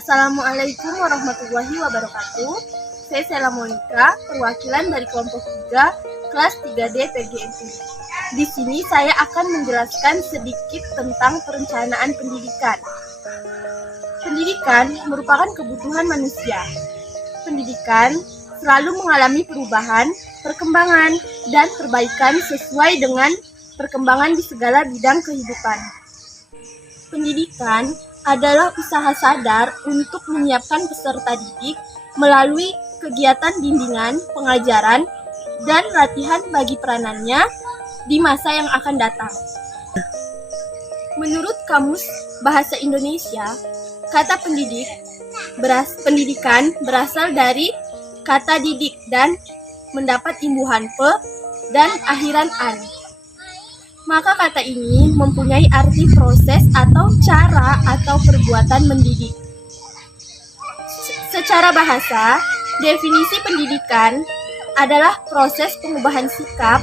Assalamualaikum warahmatullahi wabarakatuh. Saya Sela Monika, perwakilan dari kelompok 3, kelas 3D PGMI. Di sini saya akan menjelaskan sedikit tentang perencanaan pendidikan. Pendidikan merupakan kebutuhan manusia. Pendidikan selalu mengalami perubahan, perkembangan, dan perbaikan sesuai dengan perkembangan di segala bidang kehidupan. Pendidikan adalah usaha sadar untuk menyiapkan peserta didik melalui kegiatan bimbingan, pengajaran, dan latihan bagi peranannya di masa yang akan datang. Menurut Kamus Bahasa Indonesia, kata pendidikan berasal dari kata didik dan mendapat imbuhan pe dan akhiran an. Maka kata ini mempunyai arti proses atau cara atau perbuatan mendidik. Secara bahasa, definisi pendidikan adalah proses pengubahan sikap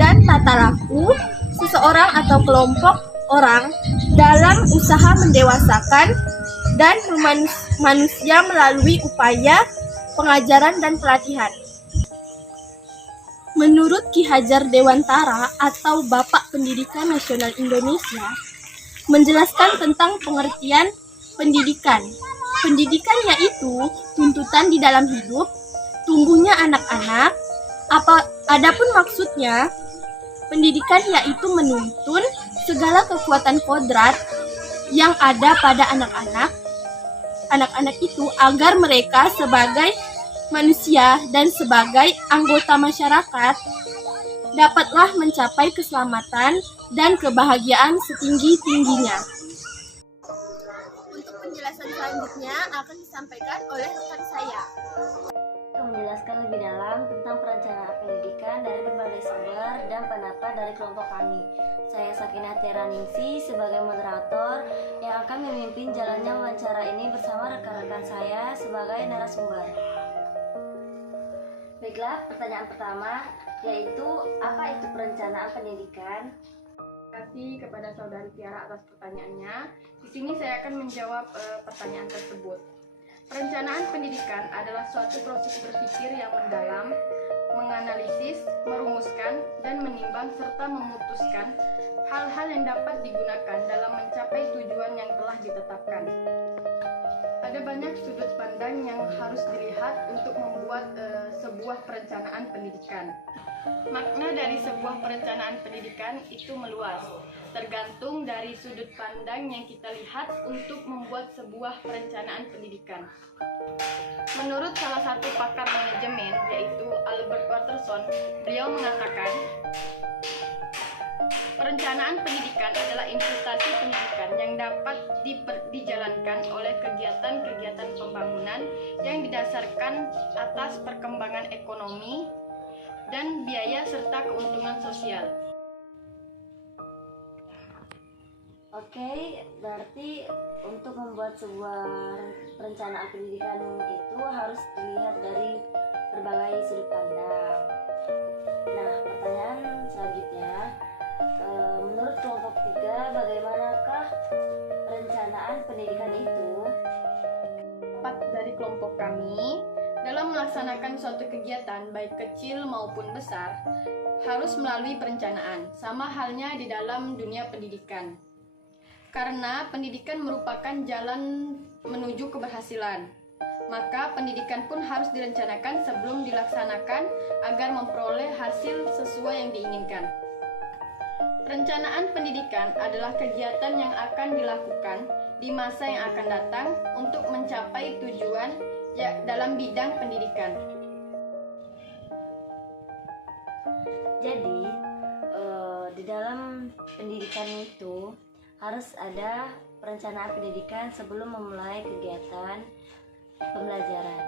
dan tata laku seseorang atau kelompok orang dalam usaha mendewasakan dan manusia melalui upaya pengajaran dan pelatihan. Menurut Ki Hajar Dewantara atau Bapak Pendidikan Nasional Indonesia, menjelaskan tentang pengertian pendidikan. Pendidikan yaitu tuntutan di dalam hidup, tumbuhnya anak-anak. Adapun maksudnya, pendidikan yaitu menuntun segala kekuatan kodrat yang ada pada anak-anak itu agar mereka sebagai manusia dan sebagai anggota masyarakat dapatlah mencapai keselamatan dan kebahagiaan setinggi-tingginya. Untuk penjelasan selanjutnya akan disampaikan oleh rekan saya. Menjelaskan lebih dalam tentang perencanaan pendidikan dari berbagai sumber dan pendapat dari kelompok kami. Saya Sakinah Tiaraningsi sebagai moderator yang akan memimpin jalannya wawancara ini bersama rekan-rekan saya sebagai narasumber. Baiklah, pertanyaan pertama yaitu apa itu perencanaan pendidikan? Terima kasih kepada Saudari Tiara atas pertanyaannya. Di sini saya akan menjawab pertanyaan tersebut. Perencanaan pendidikan adalah suatu proses berpikir yang mendalam, menganalisis, merumuskan, dan menimbang serta memutuskan hal-hal yang dapat digunakan dalam mencapai tujuan yang telah ditetapkan. Ada banyak sudut pandang yang harus dilihat untuk membuat sebuah perencanaan pendidikan. Makna dari sebuah perencanaan pendidikan itu meluas, tergantung dari sudut pandang yang kita lihat untuk membuat sebuah perencanaan pendidikan. Menurut salah satu pakar manajemen, yaitu Albert Watterson, beliau mengatakan, perencanaan pendidikan adalah instansi pendidikan yang dapat dijalankan oleh kegiatan-kegiatan pembangunan yang didasarkan atas perkembangan ekonomi dan biaya serta keuntungan sosial. Oke, berarti untuk membuat sebuah perencanaan pendidikan itu harus dilihat dari berbagai sudut pandang. Nah, pertanyaan selanjutnya, menurut kelompok 3, bagaimanakah perencanaan pendidikan itu? Dari kelompok kami, dalam melaksanakan suatu kegiatan baik kecil maupun besar, harus melalui perencanaan, sama halnya di dalam dunia pendidikan. Karena pendidikan merupakan jalan menuju keberhasilan, maka pendidikan pun harus direncanakan sebelum dilaksanakan agar memperoleh hasil sesuai yang diinginkan. Perencanaan pendidikan adalah kegiatan yang akan dilakukan di masa yang akan datang untuk mencapai tujuan dalam bidang pendidikan. Jadi, di dalam pendidikan itu harus ada perencanaan pendidikan sebelum memulai kegiatan pembelajaran.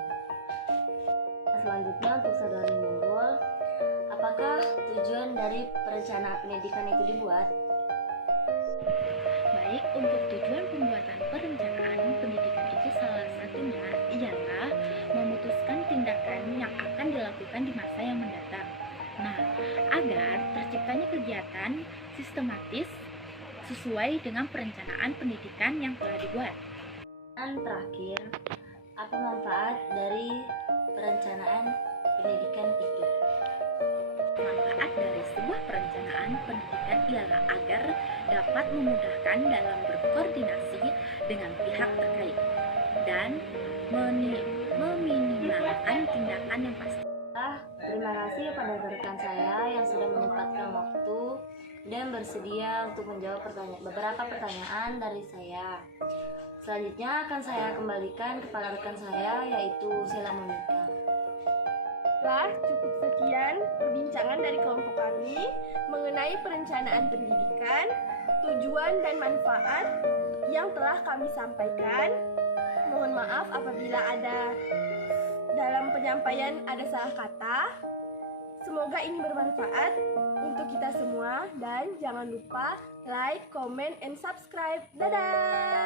Selanjutnya untuk Saudari Nurul, apakah tujuan dari perencanaan pendidikan itu dibuat? Baik, untuk tujuan pembuatan perencanaan pendidikan itu salah satunya ialah memutuskan tindakan yang akan dilakukan di masa yang mendatang. Nah, agar terciptanya kegiatan sistematis sesuai dengan perencanaan pendidikan yang telah dibuat. Dan terakhir, apa manfaat dari perencanaan pendidikan itu? Manfaat dari sebuah perencanaan pendidikan ialah agar dapat memudahkan dalam berkoordinasi dengan pihak terkait dan meminimalkan tindakan yang pasti. Terima kasih kepada rekan saya yang sudah menyempatkan waktu dan bersedia untuk menjawab beberapa pertanyaan dari saya. Selanjutnya akan saya kembalikan kepada rekan saya, yaitu Sheila Monica. Telah cukup sekian perbincangan dari kelompok kami mengenai perencanaan pendidikan, tujuan dan manfaat yang telah kami sampaikan. Mohon maaf apabila ada dalam penyampaian ada salah kata. Semoga ini bermanfaat untuk kita semua dan jangan lupa like, comment, and subscribe. Dadah!